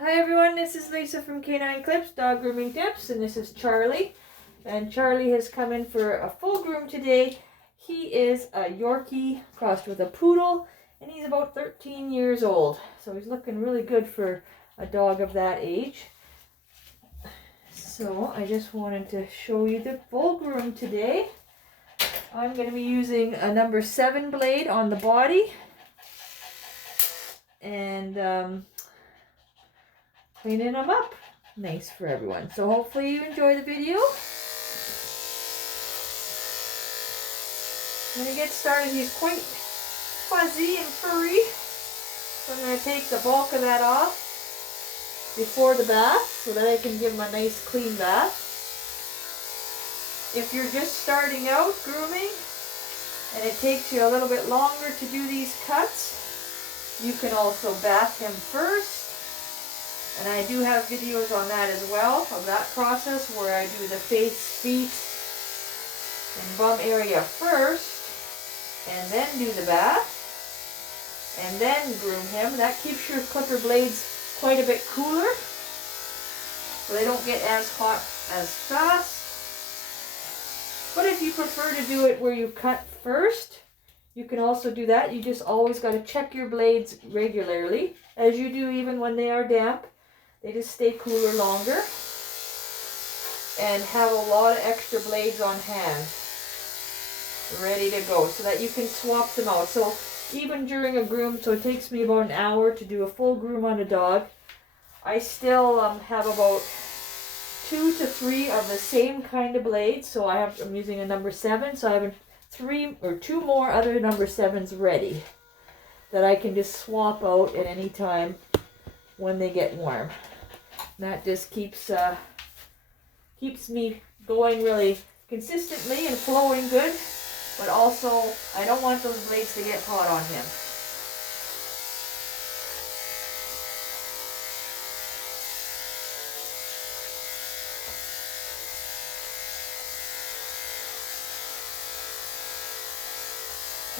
Hi everyone, this is Lisa from Canine Clips, Dog Grooming Tips, and this is Charlie. And Charlie has come in for a full groom today. He is a Yorkie crossed with a poodle, and he's about 13 years old. So he's looking really good for a dog of that age. So I just wanted to show you the full groom today. I'm going to be using a number 7 blade on the body. And cleaning them up nice for everyone. So hopefully you enjoy the video. When he gets started, he's quite fuzzy and furry. So I'm going to take the bulk of that off before the bath so that I can give him a nice clean bath. If you're just starting out grooming and it takes you a little bit longer to do these cuts, you can also bath him first. And I do have videos on that as well, of that process where I do the face, feet, and bum area first, and then do the bath, and then groom him. That keeps your clipper blades quite a bit cooler, so they don't get as hot as fast. But if you prefer to do it where you cut first, you can also do that. You just always got to check your blades regularly, as you do even when they are damp. They just stay cooler longer, and have a lot of extra blades on hand ready to go so that you can swap them out. So even during a groom, so it takes me about an hour to do a full groom on a dog, I still have about 2 to 3 of the same kind of blades. So I'm using a number 7, so I have 3 or 2 more other number 7s ready that I can just swap out at any time when they get warm. That just keeps me going really consistently and flowing good, but also I don't want those blades to get hot on him.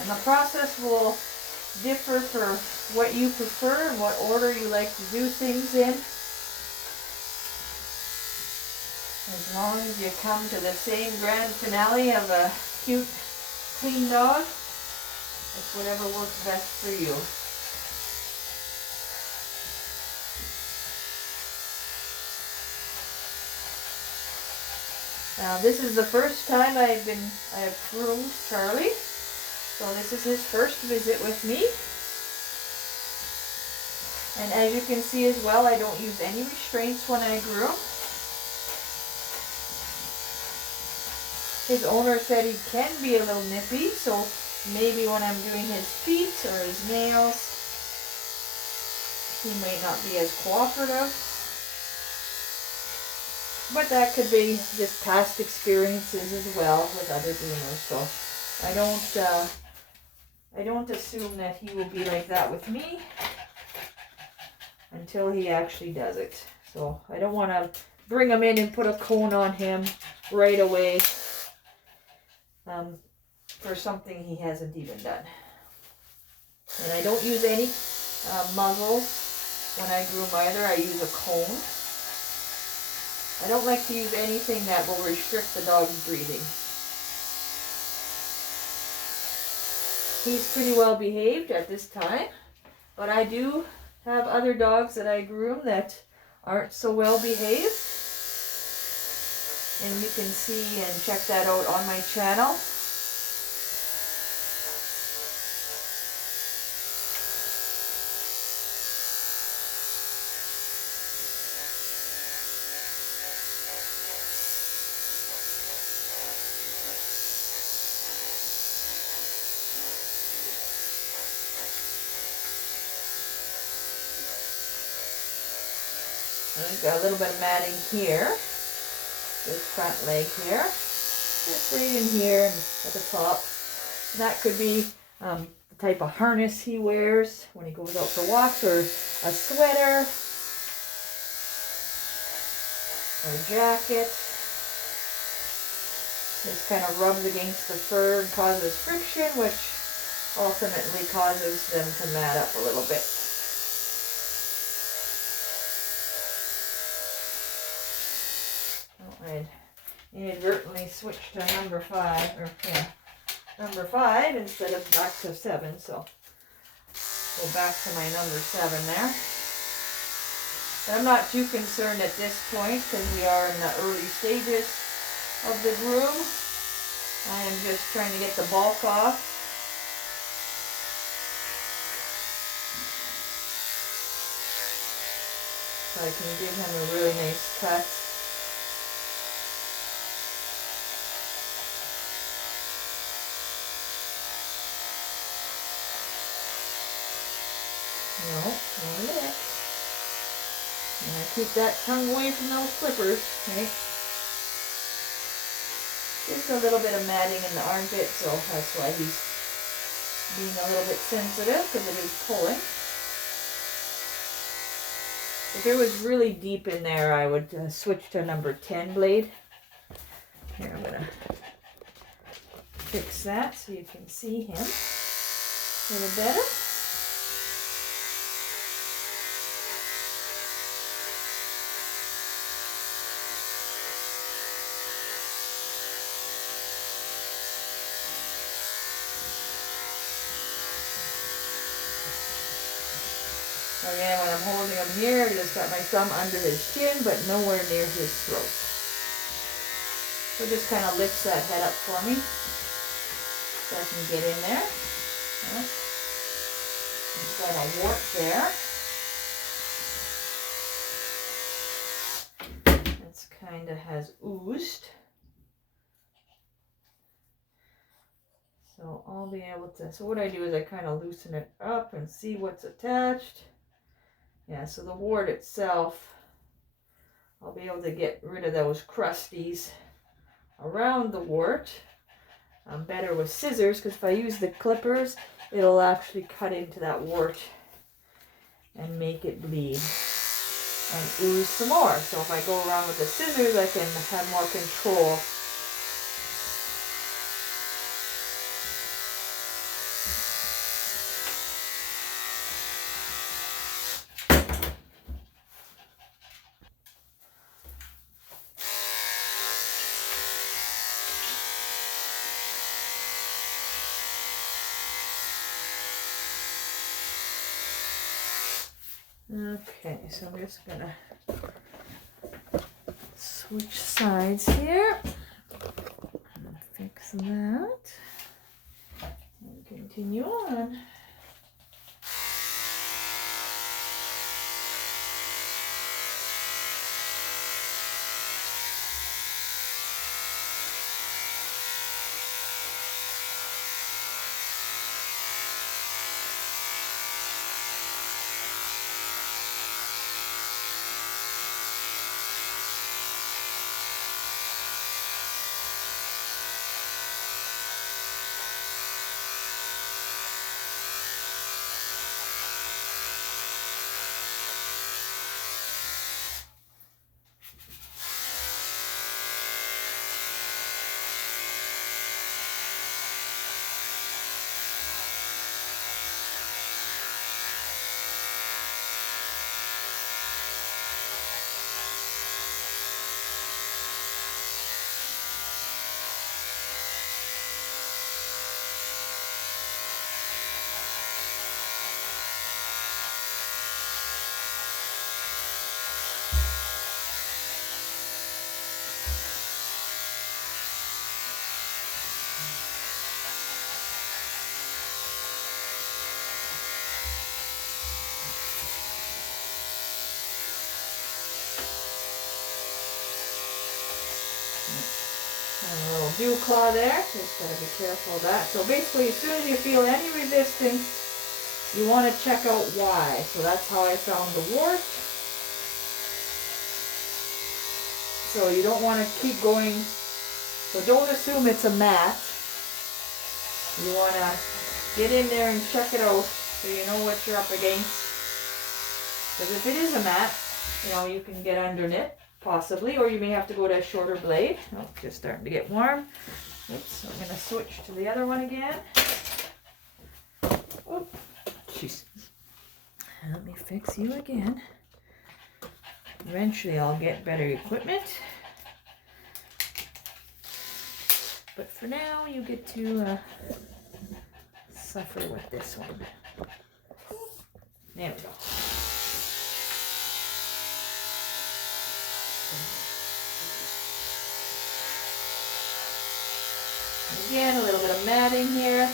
And the process will differ for what you prefer and what order you like to do things in. As long as you come to the same grand finale of a cute, clean dog, it's whatever works best for you. Now this is the first time I've groomed Charlie. So this is his first visit with me. And as you can see as well, I don't use any restraints when I groom. His owner said he can be a little nippy, so maybe when I'm doing his feet or his nails, he may not be as cooperative. But that could be just past experiences as well with other groomers. So I don't assume that he will be like that with me until he actually does it. So I don't want to bring him in and put a cone on him right away for something he hasn't even done. And I don't use any muzzles when I groom either. I use a cone. I don't like to use anything that will restrict the dog's breathing. He's pretty well behaved at this time, but I do have other dogs that I groom that aren't so well behaved. And you can see and check that out on my channel. I've got a little bit of matting here. This front leg here, just right in here and at the top. And that could be the type of harness he wears when he goes out for walks, or a sweater, or a jacket. This kind of rubs against the fur and causes friction, which ultimately causes them to mat up a little bit. I inadvertently switched to number 5, or yeah, number 5 instead of back to 7, so go back to my number 7 there. But I'm not too concerned at this point because we are in the early stages of the groom. I am just trying to get the bulk off. So I can give him a really nice cut. No lick. And I keep that tongue away from those clippers, okay? Just a little bit of matting in the armpit, so that's why he's being a little bit sensitive, because it is pulling. If it was really deep in there, I would switch to a number 10 blade. Here, I'm going to fix that so you can see him a little better. Again, when I'm holding him here, I just got my thumb under his chin, but nowhere near his throat. So just kind of lifts that head up for me so I can get in there. He's got a wart there. It's kind of has oozed. So I'll be able to, so what I do is I kind of loosen it up and see what's attached. Yeah, so the wart itself, I'll be able to get rid of those crusties around the wart. I'm better with scissors because if I use the clippers, it'll actually cut into that wart and make it bleed and ooze some more. So if I go around with the scissors, I can have more control. Okay, so I'm just gonna switch sides here and fix that and continue on. And a little dew claw there, just gotta be careful of that. So basically, as soon as you feel any resistance, you want to check out why. So that's how I found the wart. So you don't want to keep going, so don't assume it's a mat. You want to get in there and check it out so you know what you're up against. Because if it is a mat, you know, you can get underneath. Possibly, or you may have to go to a shorter blade. Oh, just starting to get warm. Oops, I'm going to switch to the other one again. Oh, jeez. Let me fix you again. Eventually I'll get better equipment. But for now, you get to suffer with this one. There we go. Again, a little bit of matting here.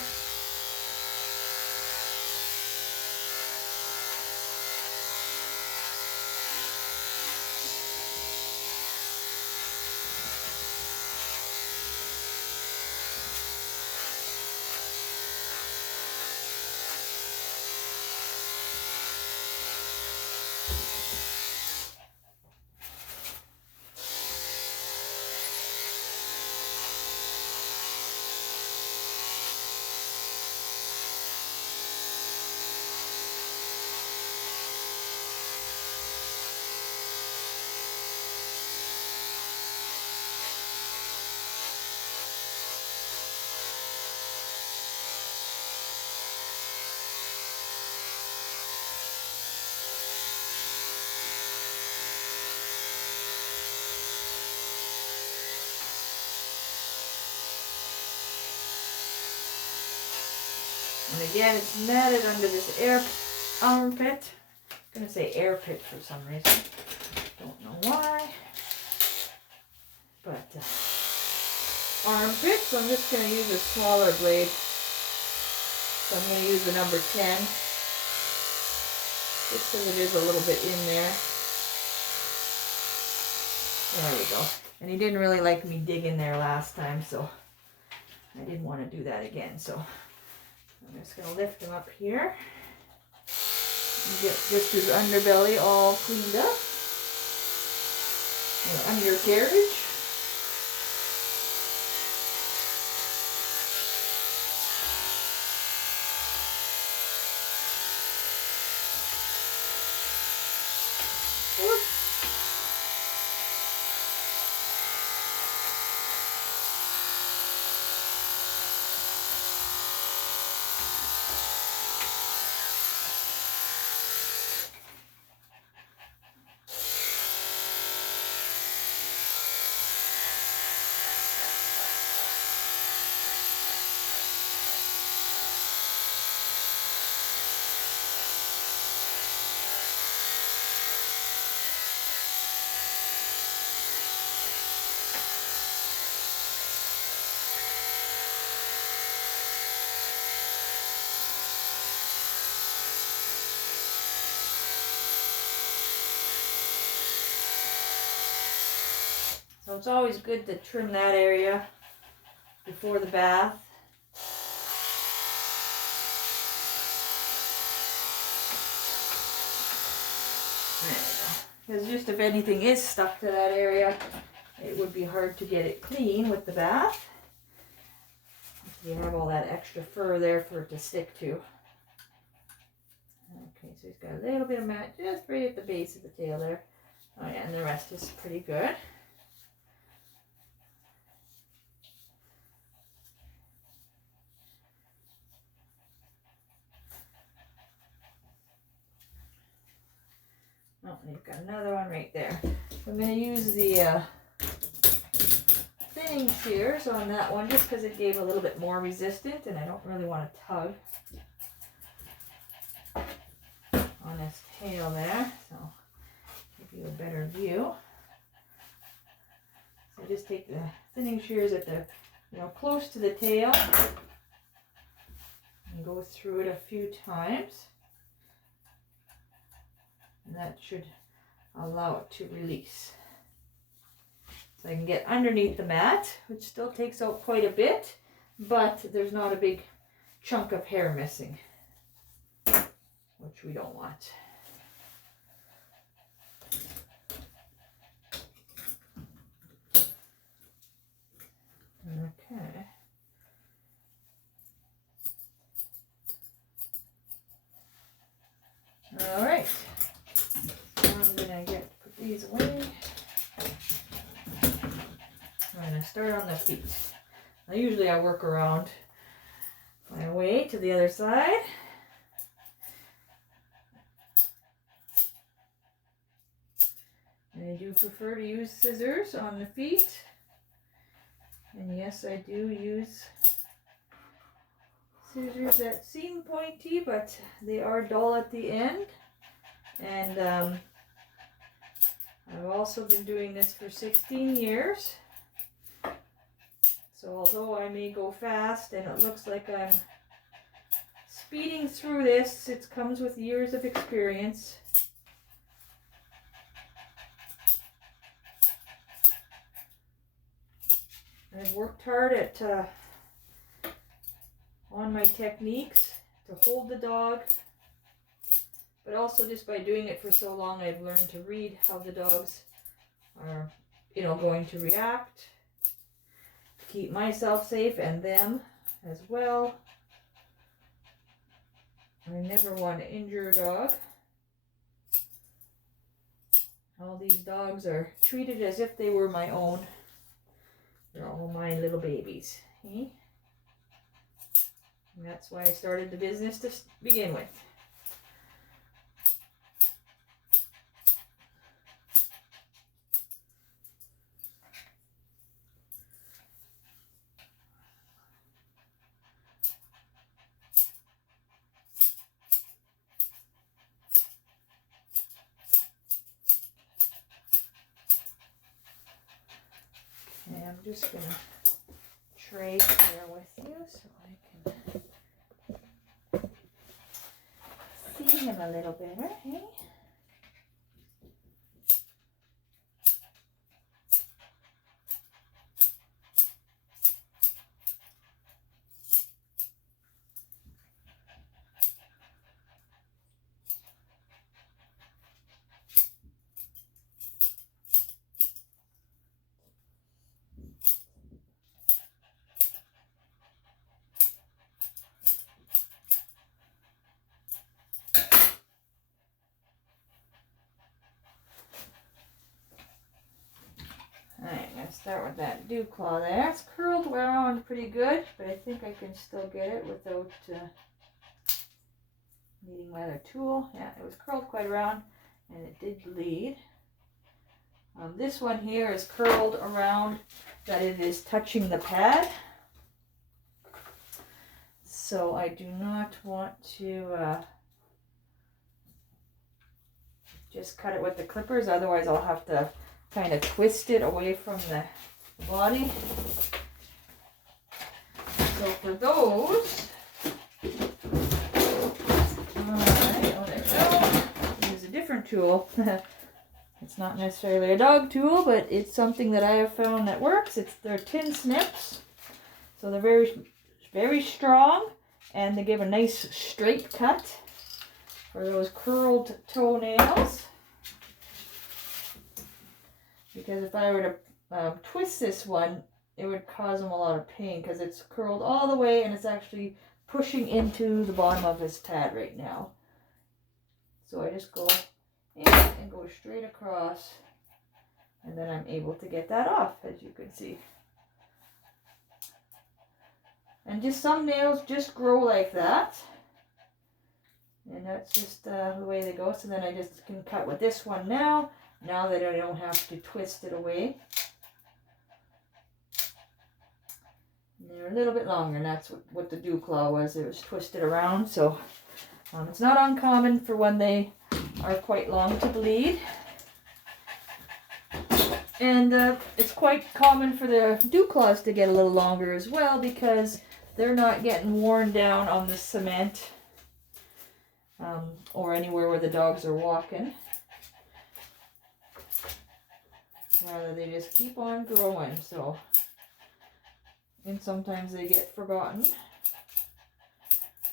And again, it's matted under this armpit. I'm going to say air pit for some reason. Don't know why. But armpit, so I'm just going to use a smaller blade. So I'm going to use the number 10. Just because it is a little bit in there. There we go. And he didn't really like me digging there last time, so I didn't want to do that again. So I'm just going to lift him up here and get just his underbelly all cleaned up. Undercarriage. So it's always good to trim that area before the bath. There we go. Because just if anything is stuck to that area, it would be hard to get it clean with the bath. You have all that extra fur there for it to stick to. Okay, so he's got a little bit of mat just right at the base of the tail there. Oh yeah, and the rest is pretty good. Oh, and you've got another one right there. I'm going to use the thinning shears on that one just because it gave a little bit more resistance and I don't really want to tug on this tail there. So give you a better view. So just take the thinning shears at the, close to the tail and go through it a few times. And that should allow it to release. So I can get underneath the mat, which still takes out quite a bit, but there's not a big chunk of hair missing, which we don't want. Okay. All right. I'm gonna put these away. I'm gonna start on the feet. Now usually I work around my way to the other side. And I do prefer to use scissors on the feet. And yes, I do use scissors that seem pointy, but they are dull at the end. And I've also been doing this for 16 years. So although I may go fast and it looks like I'm speeding through this, it comes with years of experience. I've worked hard at on my techniques to hold the dog, but also just by doing it for so long, I've learned to read how the dogs are, going to react, to keep myself safe and them as well. I never want to injure a dog. All these dogs are treated as if they were my own. They're all my little babies. Okay? And that's why I started the business to begin with. Okay, I'm just going to trade here with you so I can see him a little better, hey? Alright, I'm going to start with that dew claw there. It's curled around pretty good, but I think I can still get it without needing my other tool. Yeah, it was curled quite around and it did bleed. This one here is curled around that it is touching the pad. So I do not want to just cut it with the clippers, otherwise I'll have to kind of twist it away from the body. So for those, alright, oh there we go. Use a different tool. It's not necessarily a dog tool, but it's something that I have found that works. They're tin snips, so they're very, very strong, and they give a nice straight cut for those curled toenails. Because if I were to twist this one, it would cause him a lot of pain because it's curled all the way and it's actually pushing into the bottom of his pad right now. So I just go in and go straight across, and then I'm able to get that off, as you can see. And just some nails just grow like that. And that's just the way they go. So then I just can cut with this one now that I don't have to twist it away. And they're a little bit longer, and that's what the dew claw was. It was twisted around, so it's not uncommon for when they are quite long to bleed. And it's quite common for the dew claws to get a little longer as well, because they're not getting worn down on the cement or anywhere where the dogs are walking. Rather, they just keep on growing. So, and sometimes they get forgotten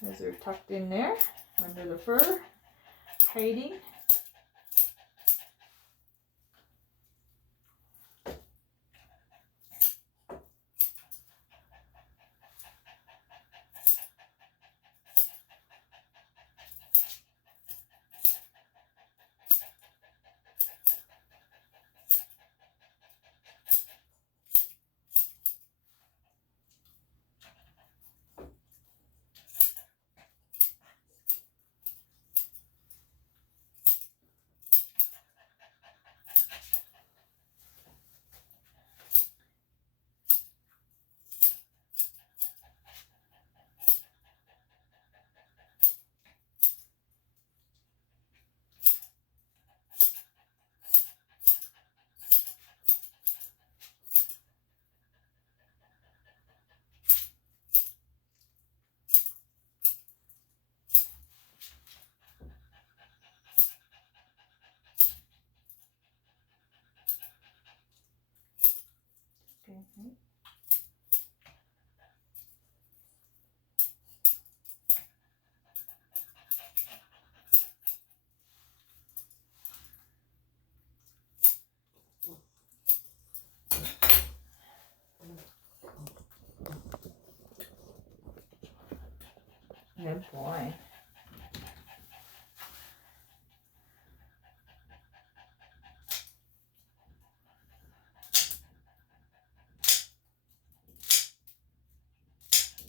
as they're tucked in there under the fur, hiding. Good boy.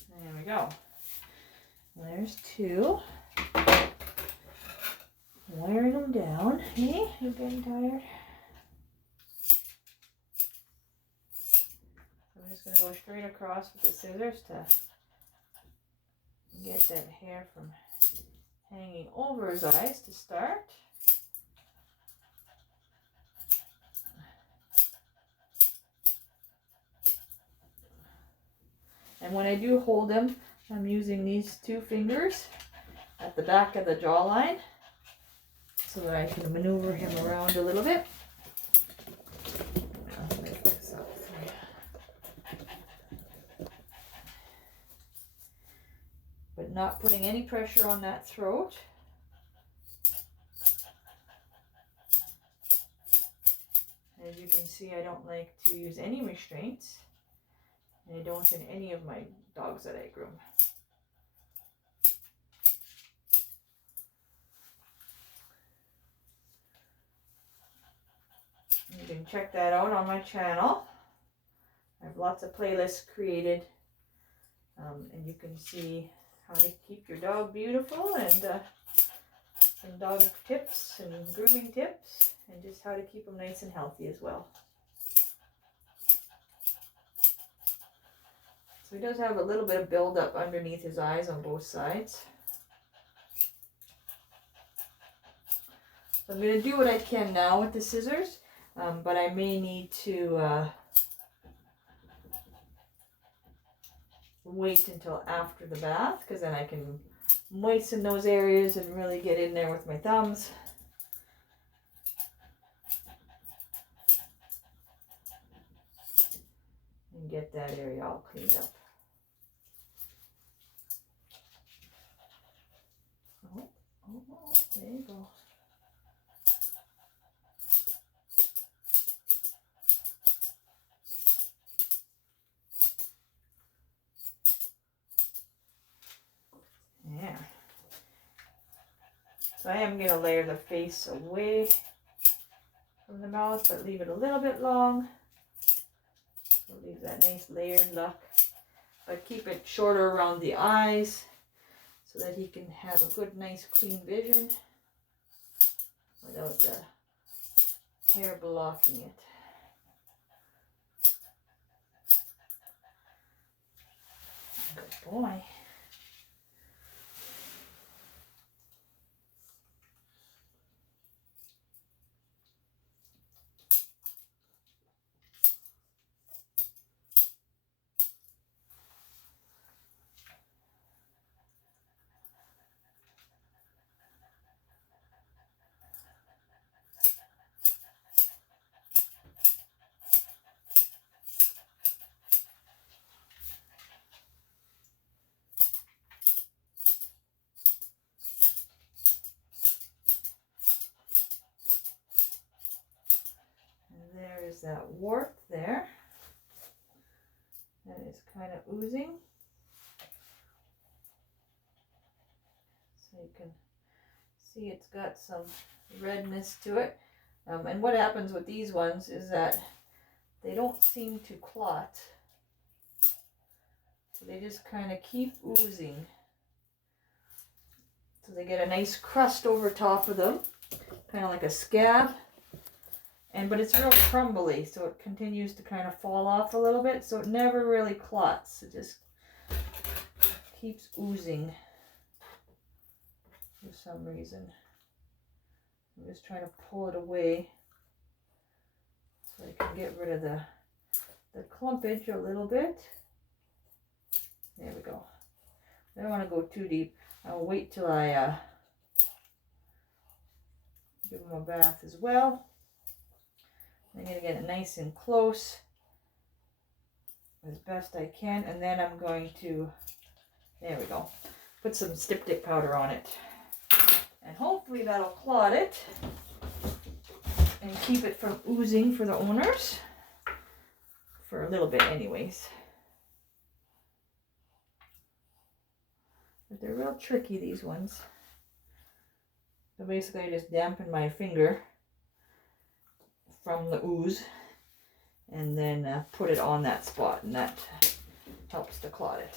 There we go. There's two. Wearing them down. Hey, you getting tired? I'm just going to go straight across with the scissors to get that hair from hanging over his eyes to start. And when I do hold him, I'm using these two fingers at the back of the jawline so that I can maneuver him around a little bit. I'll lift this up for you. But not putting any pressure on that throat. As you can see, I don't like to use any restraints. And I don't in any of my dogs that I groom. You can check that out on my channel. I have lots of playlists created. And you can see how to keep your dog beautiful and some dog tips and grooming tips and just how to keep them nice and healthy as well. So he does have a little bit of buildup underneath his eyes on both sides. So I'm going to do what I can now with the scissors, but I may need to wait until after the bath because then I can moisten those areas and really get in there with my thumbs. And get that area all cleaned up. Oh, there you go. Yeah. So I am going to layer the face away from the mouth, but leave it a little bit long. So leave that nice layered look. But keep it shorter around the eyes so that he can have a good, nice, clean vision without the hair blocking it. Good boy. There is that wart there. That is kind of oozing. So you can see it's got some redness to it. And what happens with these ones is that they don't seem to clot. So they just kind of keep oozing. So they get a nice crust over top of them, kind of like a scab. But it's real crumbly, so it continues to kind of fall off a little bit, so it never really clots. It just keeps oozing for some reason. I'm just trying to pull it away so I can get rid of the clumpage a little bit. There we go. I don't want to go too deep. I'll wait till I give him a bath as well. I'm going to get it nice and close as best I can, and then I'm going to, there we go, put some styptic powder on it, and hopefully that'll clot it and keep it from oozing for the owners for a little bit anyways. But they're real tricky, these ones. So basically I just dampen my finger from the ooze and then put it on that spot, and that helps to clot it.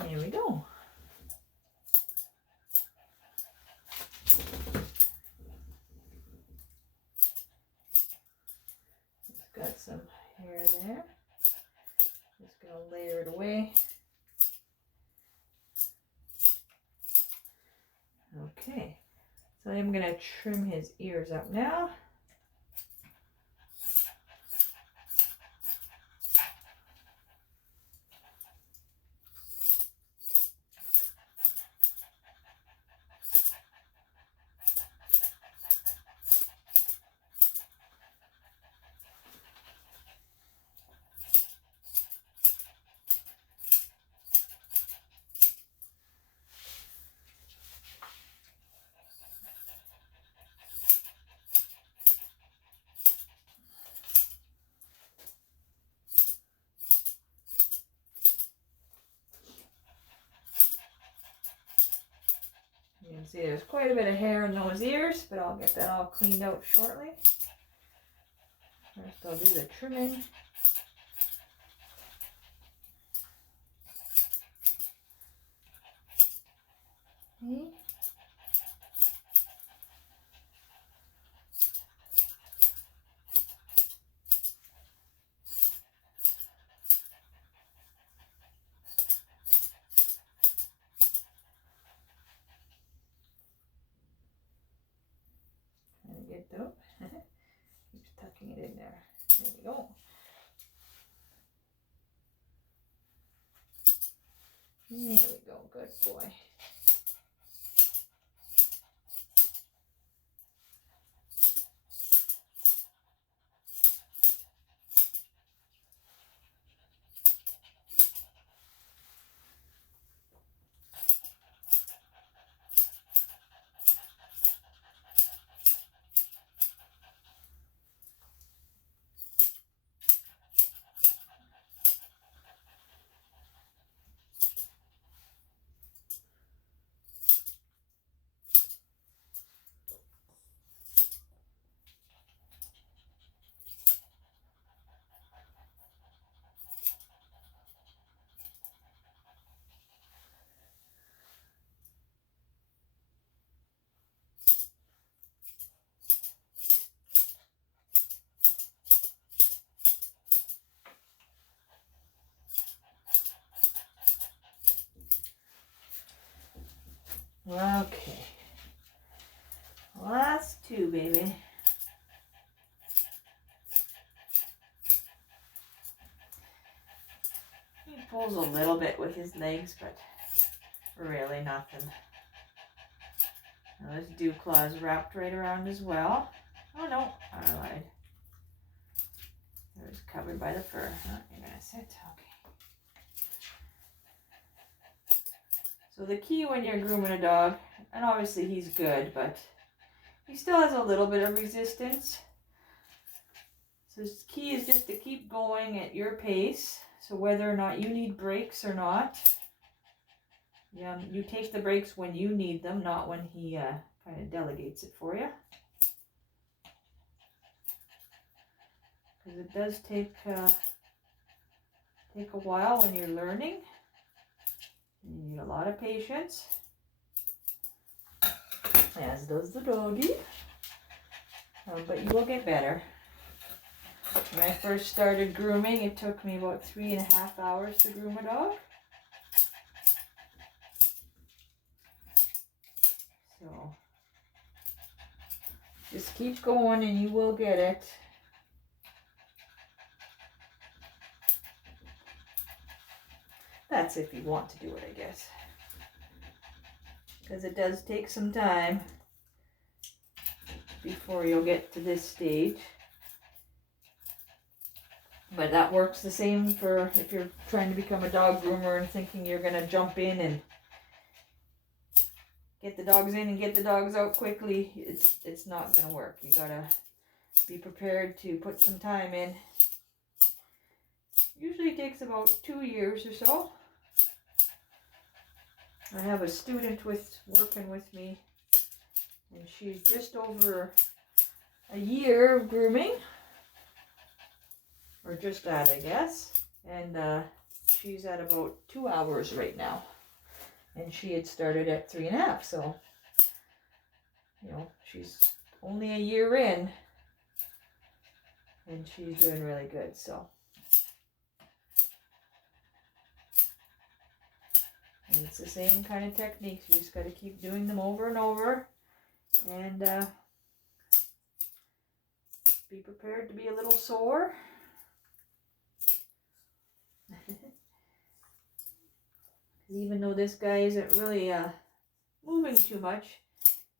There we go. Just got some hair there. Just gonna layer it away. Okay, so I'm gonna trim his ears up now. You can see there's quite a bit of hair in those ears, but I'll get that all cleaned out shortly. First I'll do the trimming. Okay. Good though. Keeps tucking it in there. There we go. There we go. Good boy. Okay. Last two, baby. He pulls a little bit with his legs, but really nothing. Now this dew claw is wrapped right around as well. Oh no, I lied. It was covered by the fur. Oh, you're gonna sit? Okay. So the key when you're grooming a dog, and obviously he's good, but he still has a little bit of resistance. So the key is just to keep going at your pace. So whether or not you need breaks or not, yeah, you take the breaks when you need them, not when he kind of delegates it for you. Because it does take a while when you're learning. You need a lot of patience, as does the doggy, but you will get better. When I first started grooming, it took me about 3.5 hours to groom a dog. So just keep going and you will get it. That's if you want to do it, I guess. Because it does take some time before you'll get to this stage. But that works the same for if you're trying to become a dog groomer and thinking you're going to jump in and get the dogs in and get the dogs out quickly. It's not going to work. You got to be prepared to put some time in. Usually takes about 2 years or so. I have a student working with me, and she's just over a year of grooming, or just that, I guess. And she's at about 2 hours right now, and she had started at 3.5. So, you know, she's only a year in, and she's doing really good. So. And it's the same kind of techniques. You just got to keep doing them over and over. And be prepared to be a little sore. Even though this guy isn't really moving too much,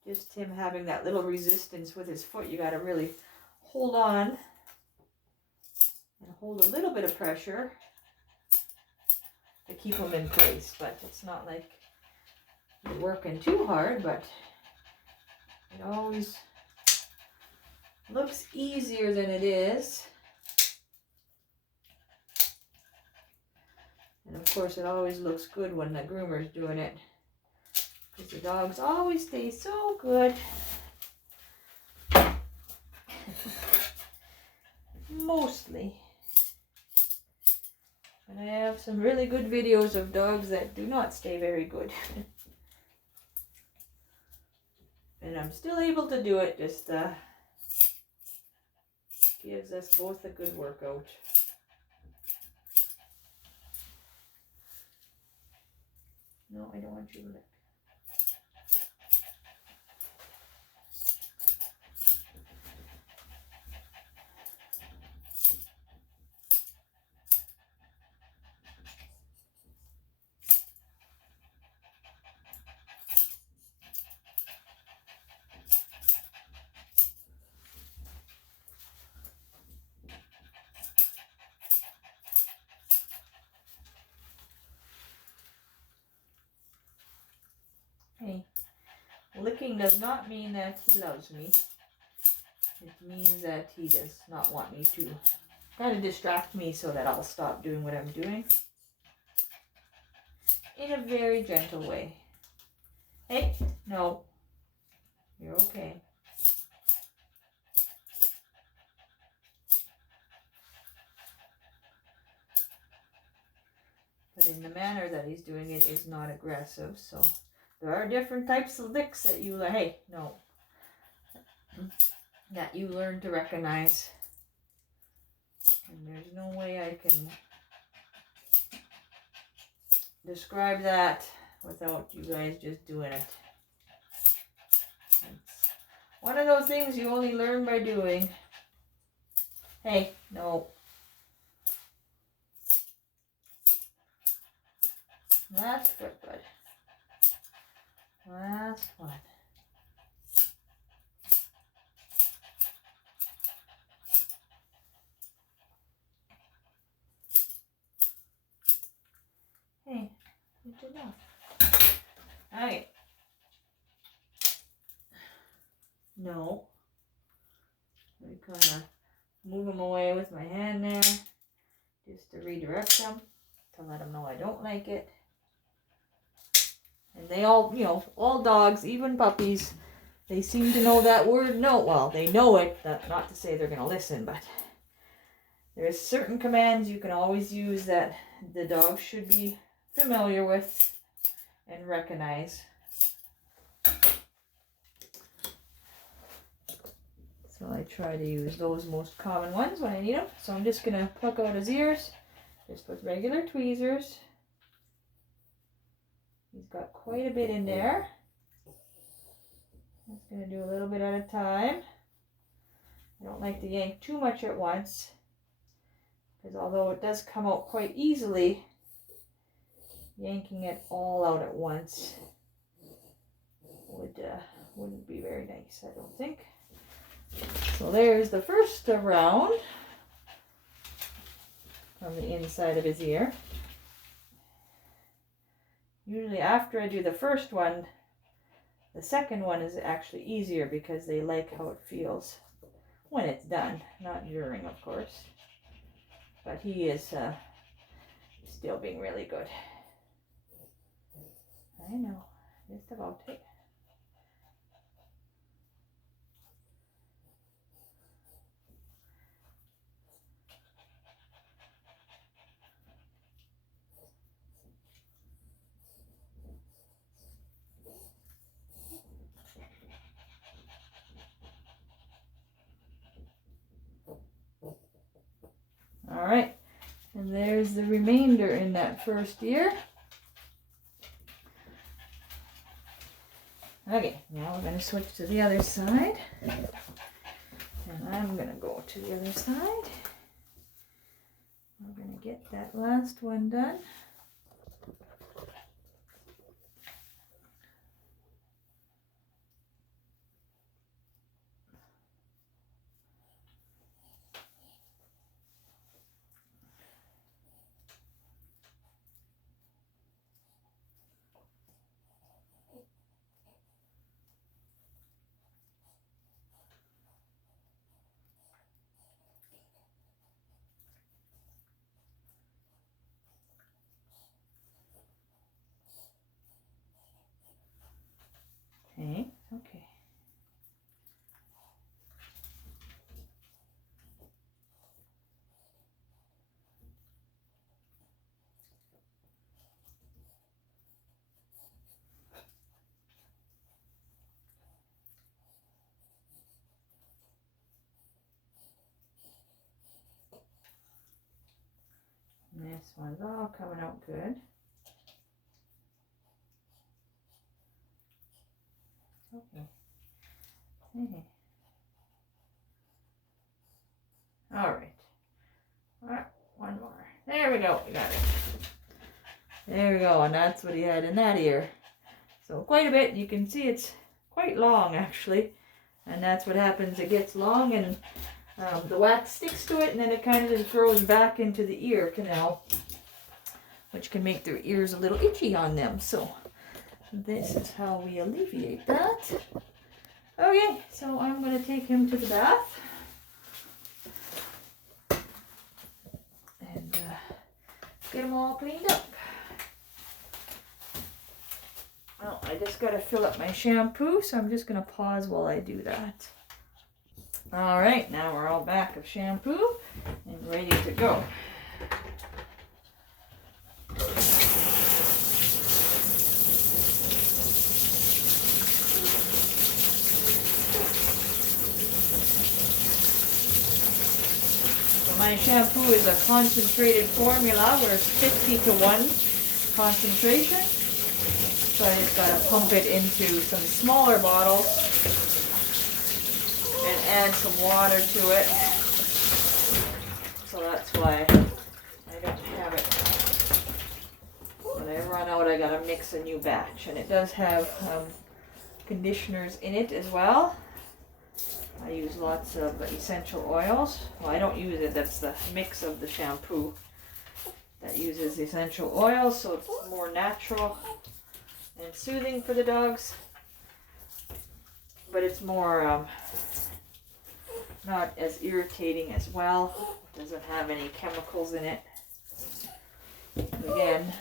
just him having that little resistance with his foot, you got to really hold on and hold a little bit of pressure to keep him in place. But it's not like you're working too hard, but it always looks easier than it is. And of course it always looks good when the groomer's doing it, because the dogs always stay so good. Mostly. And I have some really good videos of dogs that do not stay very good. And I'm still able to do it, just gives us both a good workout. No, I don't want you to lick. Hey, licking does not mean that he loves me. It means that he does not want me to kind of distract me so that I'll stop doing what I'm doing. In a very gentle way. Hey, no. You're okay. But in the manner that he's doing it is not aggressive, so there are different types of licks that you, hey, no, that you learn to recognize. And there's no way I can describe that without you guys just doing it. It's one of those things you only learn by doing. Hey, no. Last foot, bud. Last one. Hey, good enough. Alright. No. I kind of move them away with my hand there, just to redirect them, to let them know I don't like it. And they all, you know, all dogs, even puppies, they seem to know that word no. Well, they know it, not to say they're going to listen, but there's certain commands you can always use that the dog should be familiar with and recognize. So I try to use those most common ones when I need them. So I'm just going to pluck out his ears, just with regular tweezers. He's got quite a bit in there. I'm just going to do a little bit at a time. I don't like to yank too much at once, because although it does come out quite easily, yanking it all out at once wouldn't be very nice, I don't think. So there's the first round. on the inside of his ear. Usually after I do the first one, the second one is actually easier because they like how it feels when it's done. Not during, of course. But he is still being really good. I know, just about it. All right, and there's the remainder in that first ear. Okay, now we're going to switch to the other side. And I'm going to go to the other side. We're going to get that last one done. Okay. And this one's all coming out good. Okay. All right. All right, one more. There we go. We got it. There we go, and that's what he had in that ear. So quite a bit. You can see it's quite long actually, and that's what happens. It gets long, and the wax sticks to it, and then it kind of just grows back into the ear canal, which can make their ears a little itchy on them. So this is how we alleviate that. Okay, so I'm going to take him to the bath. And get them all cleaned up. Well, I just got to fill up my shampoo, so I'm just going to pause while I do that. All right, now we're all back of shampoo and ready to go. My shampoo is a concentrated formula where it's 50-to-1 concentration. So I just got to pump it into some smaller bottles and add some water to it. So that's why I don't have it. When I run out, I got to mix a new batch. And it does have conditioners in it as well. I use lots of essential oils. Well, I don't use it, that's the mix of the shampoo that uses essential oils, so it's more natural and soothing for the dogs. But it's more not as irritating as well. It doesn't have any chemicals in it. Again,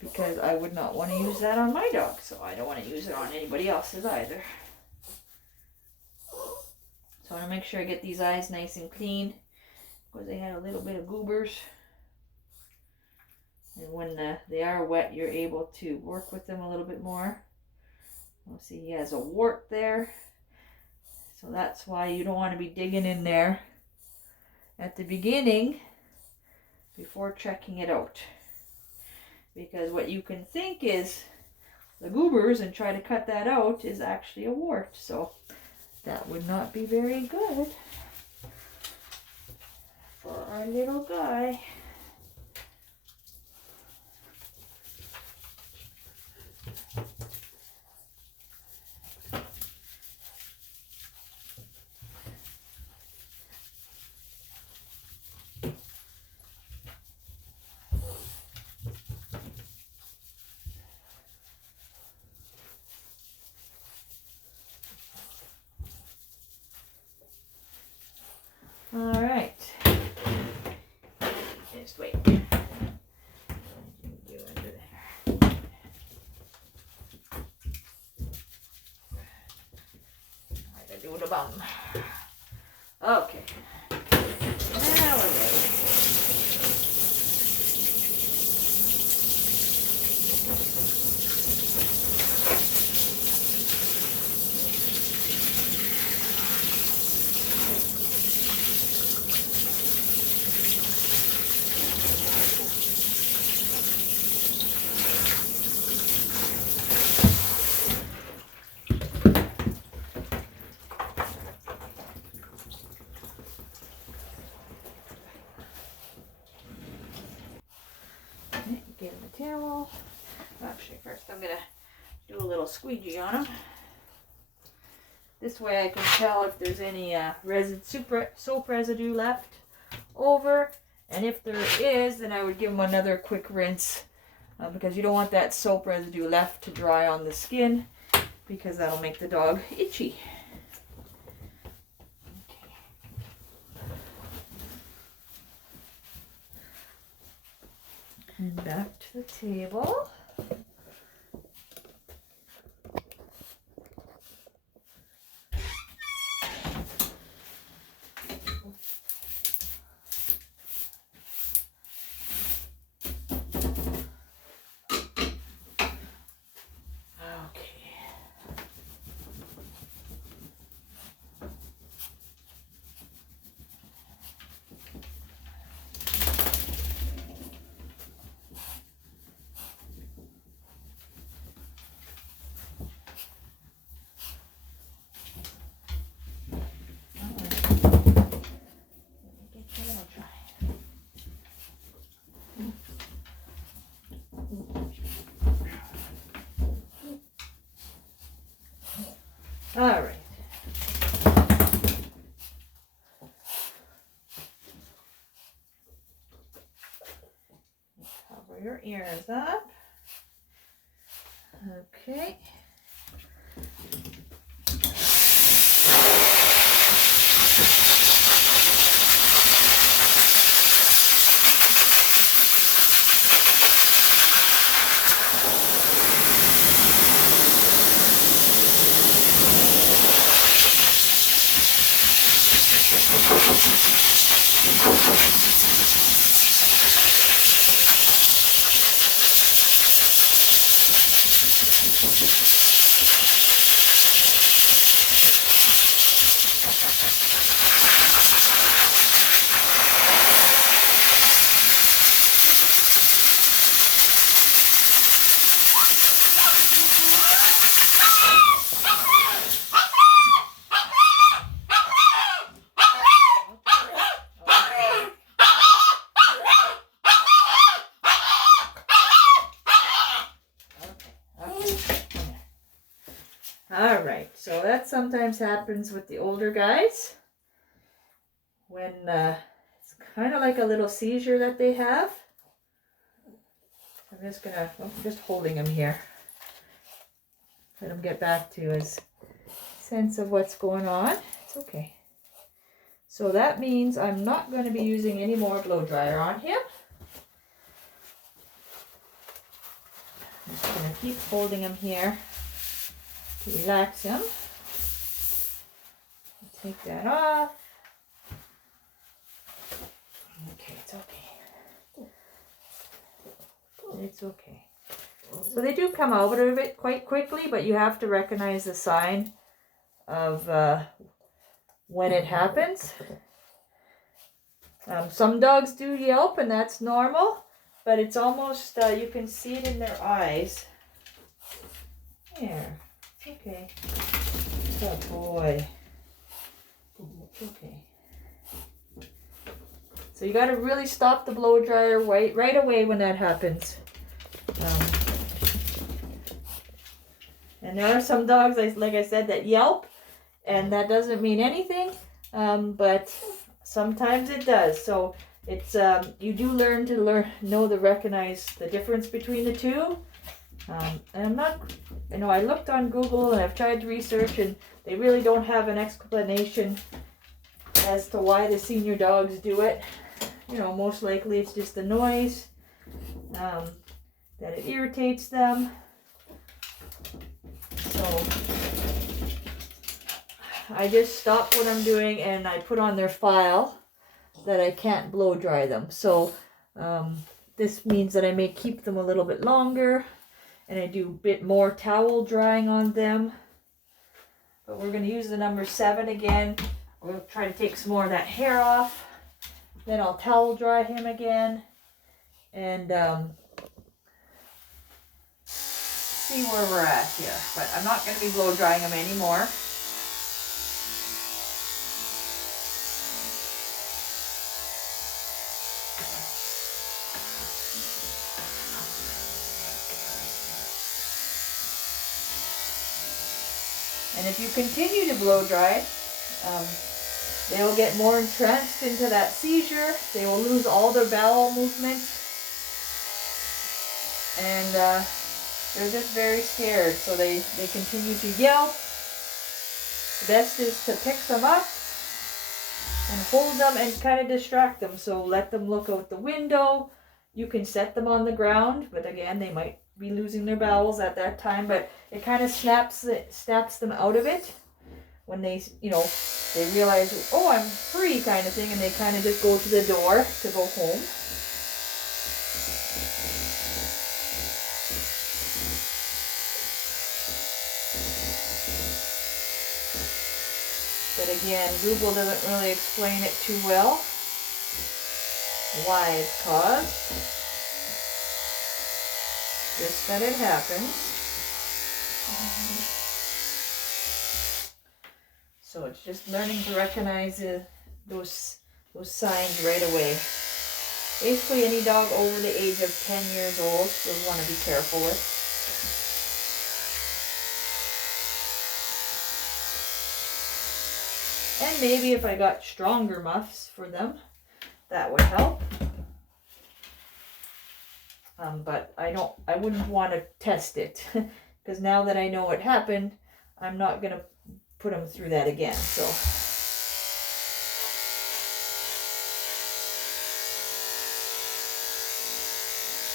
because I would not want to use that on my dog, so I don't want to use it on anybody else's either. So I want to make sure I get these eyes nice and clean because they had a little bit of goobers. And when they are wet, you're able to work with them a little bit more. You'll see he has a wart there. So that's why you don't want to be digging in there at the beginning before checking it out. Because what you can think is the goobers and try to cut that out is actually a wart. So that would not be very good for our little guy. All right. Just wait. You under there. I gotta do the bum. Okay. Now we're ready. Give him a towel. Actually, first I'm gonna do a little squeegee on him. This way I can tell if there's any soap residue left over, and if there is, then I would give him another quick rinse because you don't want that soap residue left to dry on the skin because that'll make the dog itchy. And back to the table. All right. Cover your ears up. Okay. All right, so that sometimes happens with the older guys when it's kind of like a little seizure that they have. I'm just holding him here. Let him get back to his sense of what's going on. It's okay. So that means I'm not going to be using any more blow dryer on him. I'm just going to keep holding him here. Relax him. Take that off. Okay, it's okay. It's okay. So they do come out of it quite quickly, but you have to recognize the sign of when it happens. Some dogs do yelp, and that's normal, but it's almost, you can see it in their eyes. There. Okay. Good boy. Okay. So you got to really stop the blow dryer right away when that happens. And there are some dogs, like I said, that yelp, and that doesn't mean anything, but sometimes it does. So it's you do learn to recognize the difference between the two. And I'm not, I looked on Google and I've tried to research, and they really don't have an explanation as to why the senior dogs do it. You know, most likely it's just the noise, that it irritates them. So I just stop what I'm doing and I put on their file that I can't blow dry them. So this means that I may keep them a little bit longer, and I do a bit more towel drying on them. But we're going to use the number 7 again. We'll try to take some more of that hair off. Then I'll towel dry him again. And see where we're at here. But I'm not going to be blow drying him anymore. And if you continue to blow dry, they will get more entrenched into that seizure. They will lose all their bowel movement. And they're just very scared. So they continue to yelp. The best is to pick them up and hold them and kind of distract them. So let them look out the window. You can set them on the ground. But again, they might be losing their bowels at that time, but it kind of snaps them out of it when they, you know, they realize, oh, I'm free kind of thing, and they kind of just go to the door to go home. But again, Google doesn't really explain it too well, why it's caused. Just that it happens. So it's just learning to recognize those signs right away. Basically, any dog over the age of 10 years old you'll want to be careful with. And maybe if I got stronger muffs for them, that would help. But I wouldn't want to test it because now that I know what happened, I'm not going to put them through that again. So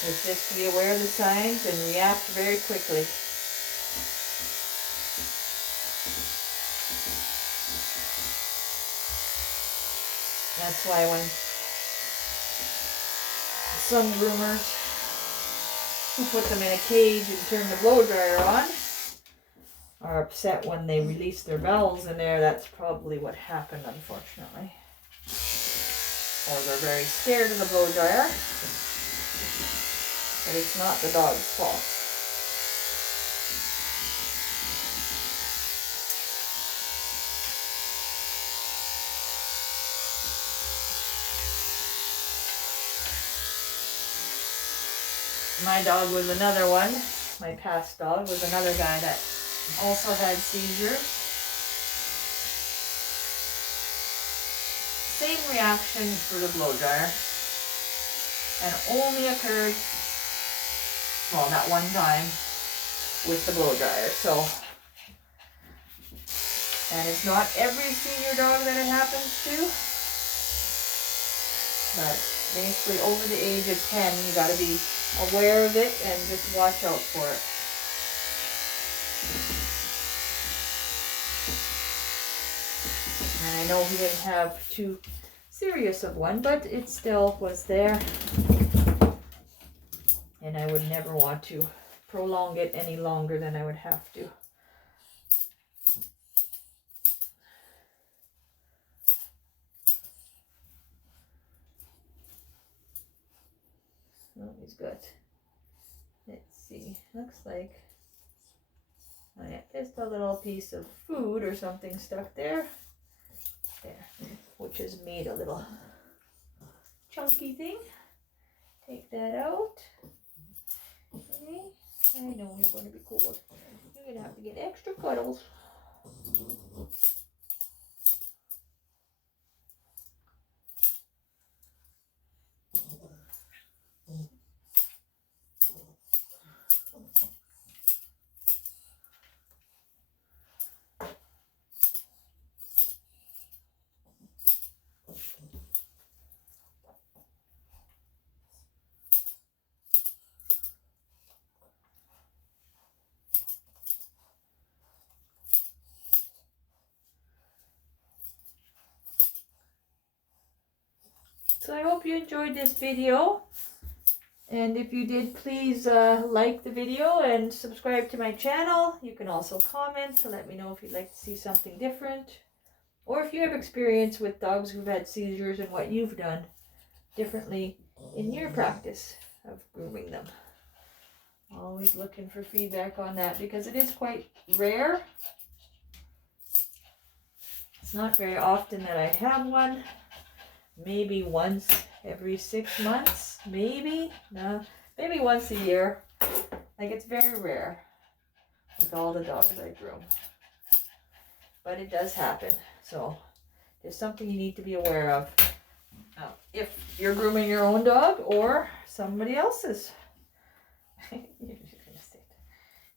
it's just to be aware of the signs and react very quickly. That's why when some groomers who put them in a cage and turn the blow dryer on are upset when they release their bowels in there. That's probably what happened, unfortunately. Or they're very scared of the blow dryer. But it's not the dog's fault. My dog was another one. My past dog was another guy that also had seizures. Same reaction for the blow dryer. And only occurred, well, that one time with the blow dryer. So, and it's not every senior dog that it happens to. But basically over the age of 10, you got to be aware of it and just watch out for it. And I know he didn't have too serious of one, but it still was there. And I would never want to prolong it any longer than I would have to. Oh, he's good. Let's see. Looks like, oh yeah, just a little piece of food or something stuck there. There, which has made a little chunky thing. Take that out. Okay. I know he's going to be cold. You're going to have to get extra cuddles. So I hope you enjoyed this video. And if you did, please like the video and subscribe to my channel. You can also comment to let me know if you'd like to see something different. Or if you have experience with dogs who've had seizures and what you've done differently in your practice of grooming them. Always looking for feedback on that because it is quite rare. It's not very often that I have one. Maybe once every 6 months, maybe. No, maybe once a year. Like, it's very rare with all the dogs I groom. But it does happen. So there's something you need to be aware of if you're grooming your own dog or somebody else's. You're just gonna sit.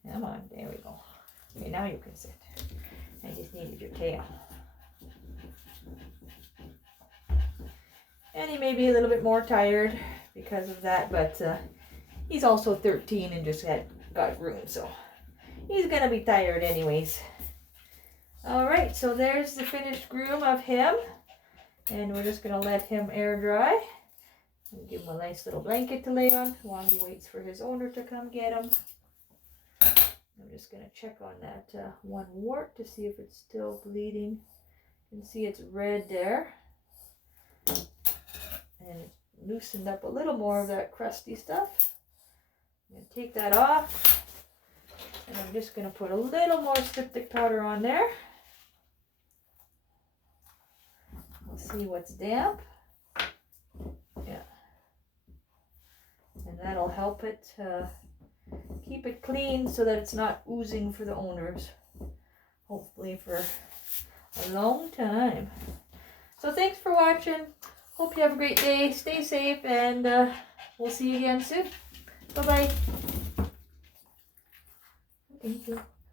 Come on, there we go. Okay, now you can sit. I just needed your tail. And he may be a little bit more tired because of that, but he's also 13 and just got groomed, so he's gonna be tired anyways. Alright, so there's the finished groom of him. And we're just gonna let him air dry. And give him a nice little blanket to lay on while he waits for his owner to come get him. I'm just gonna check on that one wart to see if it's still bleeding. You can see it's red there. And it loosened up a little more of that crusty stuff. I'm going to take that off. And I'm just going to put a little more styptic powder on there. We'll see what's damp. Yeah. And that'll help it keep it clean so that it's not oozing for the owners. Hopefully for a long time. So thanks for watching. Hope you have a great day. Stay safe, and we'll see you again soon. Bye-bye. Thank you.